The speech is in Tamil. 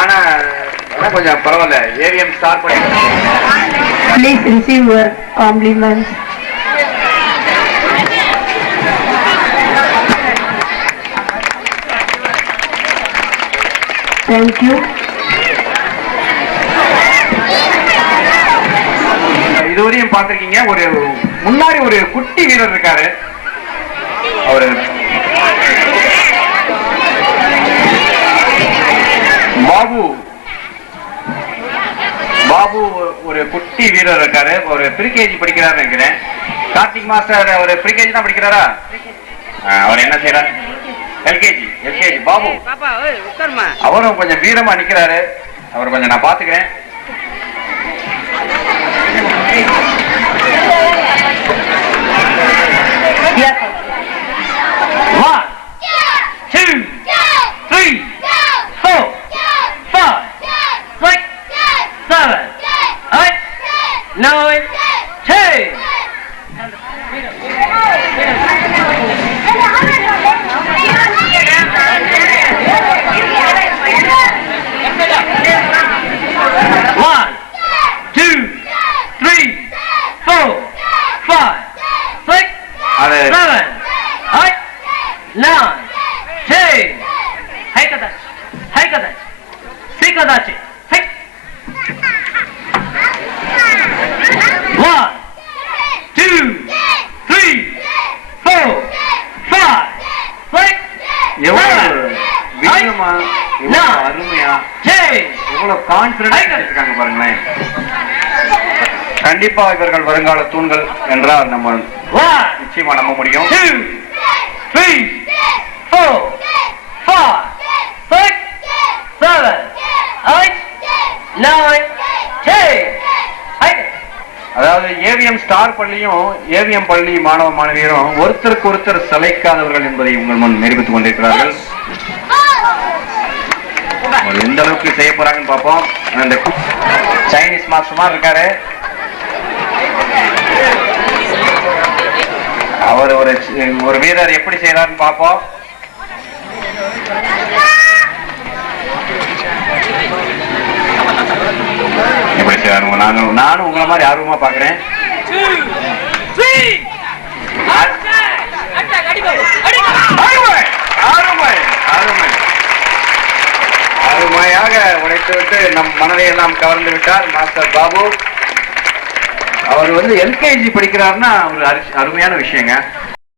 ஆனா கொஞ்சம் பரவாயில்ல. ஏவிஎம் ஸ்டார் பண்ணி Please receive your compliments. Thank you. இதுவரையும் பார்த்திருக்கீங்க. ஒரு முன்னாடி ஒரு குட்டி வீரர் இருக்காரு. அவரு பாபு ஒரு குட்டி வீரர் இருக்காரு. ஒரு ப்ரீகேஜி படிக்கிறாரு நினைக்கிறேன். கார்த்திக் மாஸ்டர் ஒரு ப்ரீகேஜி தான் படிக்கிறாரா? அவர் என்ன செய்யறாரு? எல்கேஜி பாபு. அவரும் கொஞ்சம் வீரமா நிக்கிறாரு. அவர் கொஞ்சம் நான் பாத்துக்கிறேன். One, two, three, 4, 5, 6, 7, 8, 9, 10. One, two, three, 4, 5, 6, 7, 8, 9, 10. Hai kadachi. Sikadachi. Hey. 1, 2, 3, 4, 5, 6, 7, 8, அருமையா எவ்வளவு கான்பிடன்ஸ் இருக்காங்க பாருங்களேன். கண்டிப்பா இவர்கள் வருங்கால தூண்கள் என்றால் நம்ம நிச்சயமா நம்ப முடியும். 2, 3, 4, 5, 6, 7, 8, 9, 10. அதாவது ஏவிஎம் ஸ்டார் பள்ளியும் ஏவிஎம் பள்ளி மாணவ மாணவியரும் ஒருத்தருக்கு ஒருத்தர் சளைக்காதவர்கள் என்பதை உங்கள் முன் நிரூபித்துக் கொண்டிருக்கிறார்கள். எந்த அளவுக்கு செய்ய போறாங்கன்னு பார்ப்போம். அந்த சைனீஸ் மாஸ்டர் மாதிரி இருக்காரு. அவர் ஒரு வீரர் எப்படி செய்யறாருன்னு பார்ப்போம். எப்படி செய்யறாரு? நானும் உங்களை மாதிரி ஆர்வமா பாக்குறேன். அருமையாக உடைத்துவிட்டு நம் மனதை எல்லாம் கவர்ந்து விட்டார் மாஸ்டர் பாபு. அவர் எல்கேஜி படிக்கிறாருன்னா ஒரு அருமையான விஷயங்க.